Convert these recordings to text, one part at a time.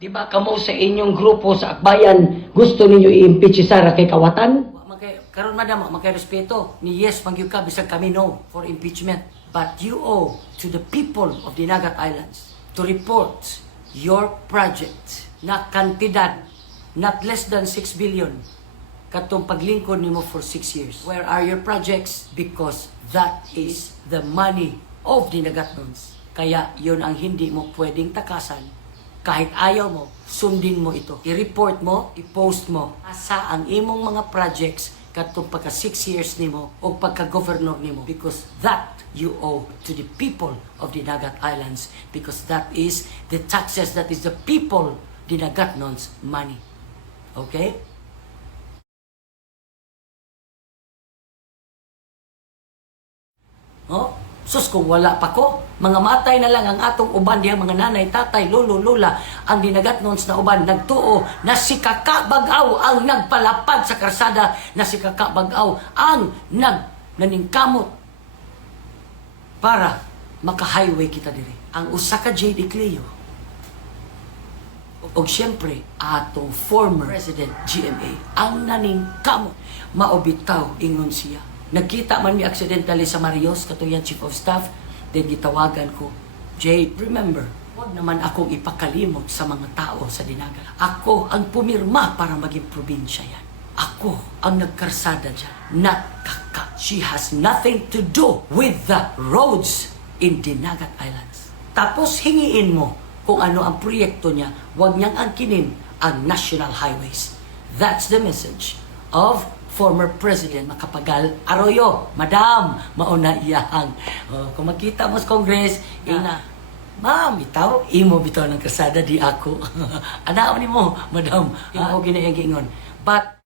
Di ba kamo sa inyong grupo sa Akbayan gusto ninyo i-impeach si Sara kay kawatan? Karon madam, magkay respeto. Ni yes, mangyud ka, bisag kami no for impeachment. But you owe to the people of the Nagat Islands to report your project na kantidad not less than 6 billion katong paglingkod nimo for 6 years. Where are your projects? Because that is the money of the Nagatnons. Kaya yun ang hindi mo pwedeng takasan. Kahit ayaw mo, sundin mo ito. I-report mo, i-post mo. Asa ang imong mga projects katong pagka 6 years nimo o pagka-governor nimo. Because that you owe to the people of the Nagat Islands. Because that is the taxes, that is the people, the Nagatnons' money. Okay? Oh, sus kung wala pa ko, mga matay na lang ang atong uban diha mga nanay, tatay, lolo, lola, ang dinagatnons na uban nagtuo na si Kaka Bag-aw ang nagpalapad sa karsada, na si Kaka Bag-aw ang naningkamot para maka-highway kita diri. Ang usa ka J.D. Cleo o siyempre atong former President GMA ang naningkamot maobitaw ingon siya. Nagkita man mi accidentally sa Marios, katuyan Chief of Staff, then gitawagan ko, Jade, remember, huwag naman akong ipakalimot sa mga tao sa Dinagat. Ako ang pumirma para maging probinsya yan. Ako ang nagkarsada dyan, not Kaka. She has nothing to do with the roads in Dinagat Islands. Tapos hingiin mo kung ano ang proyekto niya, huwag niyang angkinin ang national highways. That's the message of former President Macapagal Arroyo. Madam, mauna iyahang. Kung makita mo sa Congress, ina, ma'am, bitaw, imo bitaw ng kasada, di ako. Anao ni mo, madam, imo ginayagingon. But,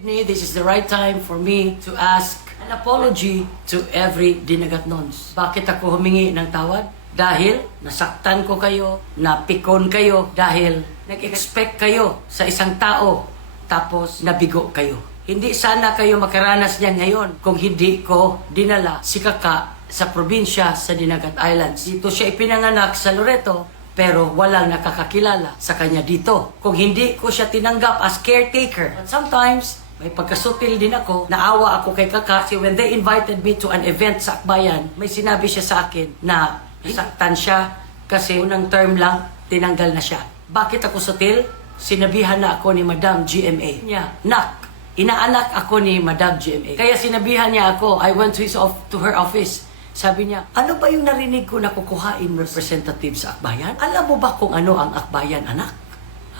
this is the right time for me to ask an apology to every Dinagatnons. Bakit ako humingi ng tawad? Dahil nasaktan ko kayo, napikon kayo, dahil nag-expect kayo sa isang tao, tapos nabigo kayo. Hindi sana kayo makaranas niyan ngayon kung hindi ko dinala si Kaka sa probinsya sa Dinagat Islands. Dito siya ipinanganak sa Loreto, pero walang nakakakilala sa kanya dito. Kung hindi ko siya tinanggap as caretaker. But sometimes, may pagkasutil din ako, naawa ako kay Kaka. Kasi when they invited me to an event sa Akbayan, may sinabi siya sa akin na nasaktan siya kasi unang term lang, tinanggal na siya. Bakit ako sutil? Sinabihan na ako ni Madam GMA. Nak, inaanak ako ni Madam GMA. Kaya sinabihan niya ako, I went to her office. Sabi niya, ano ba yung narinig ko na kukuhain representative sa Akbayan? Alam mo ba kung ano ang Akbayan, anak?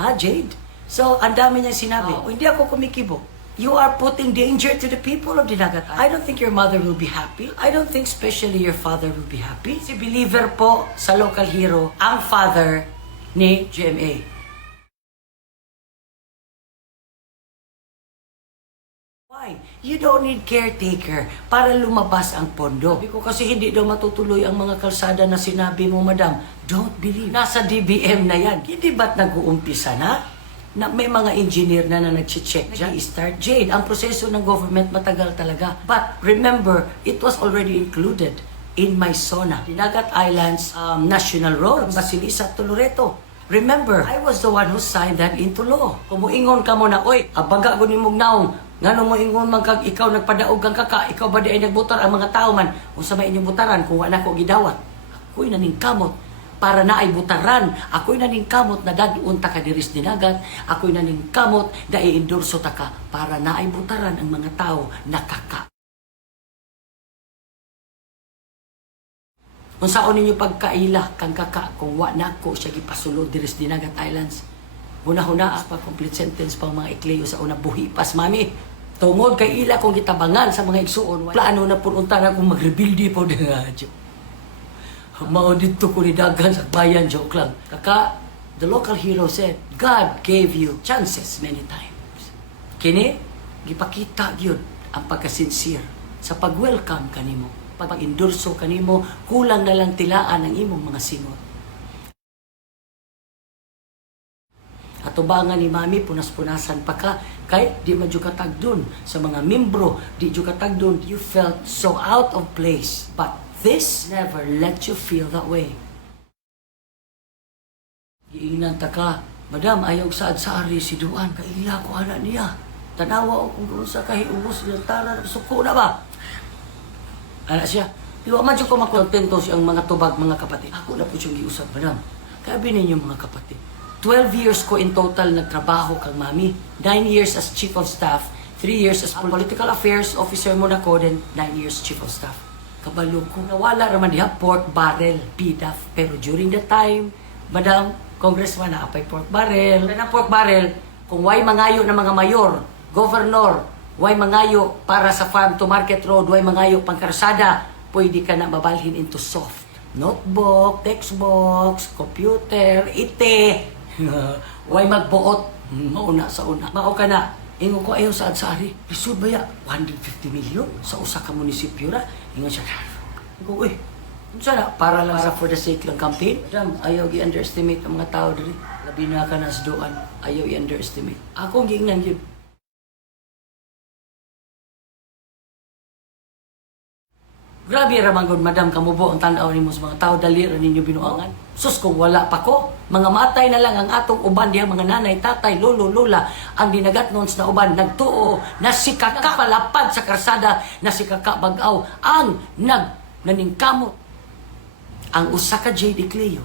Ha, Jade? So, ang dami niyang sinabi. Hindi ako kumikibo. You are putting danger to the people of Dinagat. I don't think your mother will be happy. I don't think especially your father will be happy. Si believer po sa local hero, ang father ni GMA. Why? You don't need caretaker para lumabas ang pondo. Sabi ko kasi hindi daw matutuloy ang mga kalsada na sinabi mo, madam. Don't believe. Nasa DBM na yan. Hindi ba't nag-uumpisa na? Na may mga engineer na nag-check dyan. Start Jade, ang proseso ng government matagal talaga. But remember, it was already included in my SONA, Dinagat Islands National Road, Basilisa to Loreto. Remember, I was the one who signed that into law. Kung muingon ka mo na, oy, abaga ko ni mong naong, nga nung muingon man kag ikaw nagpadaog kang Kaka, ikaw ba di ay nagbutar ang mga tao man, kung sa may inyong butaran, kung wala ko gidawat. Ako'y naningkamot para na ay butaran. Ako'y naningkamot na dagi-unta ka diris Dinagat. Ako'y naningkamot na i-endorso ta ka para na ay butaran ang mga tao na Kaka. Kung saan ninyo pagkaila kang Kaka, kung wa na ko siya gipasulod diris Dinagat Islands. Huna-huna pa complete sentence pang mga ikleyo sa una buhi pas mami. Tungod kay ila kung gitabangan sa mga igsuon, plano na pununta na kung mag-rebuildi po nga. Mao dito ko ni dagan sa bayan, joke lang. Kaka, the local hero said, God gave you chances many times. Kini, gipakita gyud ang pagka-sincere sa pag-welcome kanimo, pag-endorso kanimo, kulang na lang tilaan ang imong mga singot. Atubangan ni mami, punas-punasan pa ka. Kay di man jud ka tagdon sa mga membro, di jud ka tagdon. You felt so out of place. But this never let you feel that way. Giingnan ta ka, Madam, ayaw sa ari si Duan. Kaila ko anak niya. Tanawa ko kung doon sa kahiubos ng tara na suko na ba? Anak siya. Iwa man ko makontento siyang mga tubag, mga kapatid. Ako na po siyang giusap, Madam. Kabi ninyo mga kapatid. 12 years ko in total nagtrabaho kang mami. 9 years as chief of staff, 3 years as political affairs officer mo na ko, then 9 years chief of staff. Kabalo ko, nawala raman diha pork barrel, PDAF. Pero during that time, Madam, Congressman, naapay pork barrel. Kaya pork barrel, kung way mangayo ng mga mayor, governor, way mangayo para sa farm to market road, way mangayo pangkarsada, pwede ka na mabalhin into soft. Notebook, textbox, computer, ite. Way magbuot, mauna sa una. Mao ka na, ingo ko ayaw sa ari. Lisod ba ya? 150 million sa usa ka munisipyo na. Ingo siya, ingo, uy, sana, para lang sa for the sake ng campaign. Madam, ayaw i-underestimate ang mga tao dali. Labi na ka na sa doan, ayaw i-underestimate. Ako giingnan yun. Grabe ramang good, Madam, kamubo ang tanaw ni mo sa mga tao, dali rin ninyo binuangan. Sus, kung wala pa ko, mga matay na lang ang atong uban diya, mga nanay, tatay, lolo, lola, ang dinagat noons na uban, nagtuo, na si kaka palapad sa karsada, na si kaka bagaw, ang naningkamot. Ang usa ka J.D. Cleo,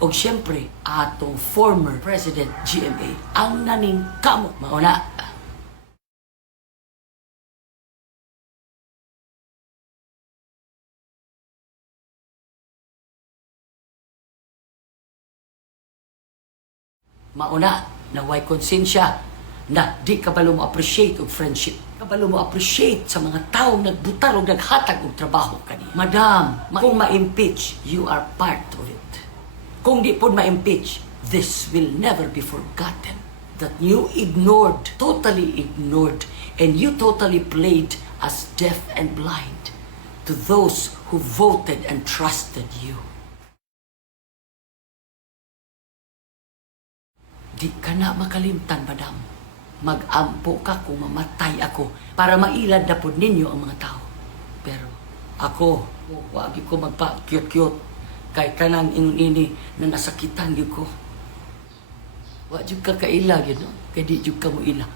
o siyempre, atong former President GMA, ang naningkamot. Mauna, na way konsensya na di kabalo mo appreciate og friendship. Kabalo mo appreciate sa mga taong nagbutar o naghatag og trabaho kani. Madam, kung ma-impeach, you are part of it. Kung di po ma-impeach, this will never be forgotten. That you ignored, totally ignored, and you totally played as deaf and blind to those who voted and trusted you. Di ka na makalimtan, Madam. Mag-ampo ka kung mamatay ako para mailad na po ninyo ang mga tao. Pero ako, wag ko magpa-cute-cute kay kanang ingon-ini na nasakitan yun ko. Wag yung ka kaila, yun, no? Kaya di yung ka mo ila.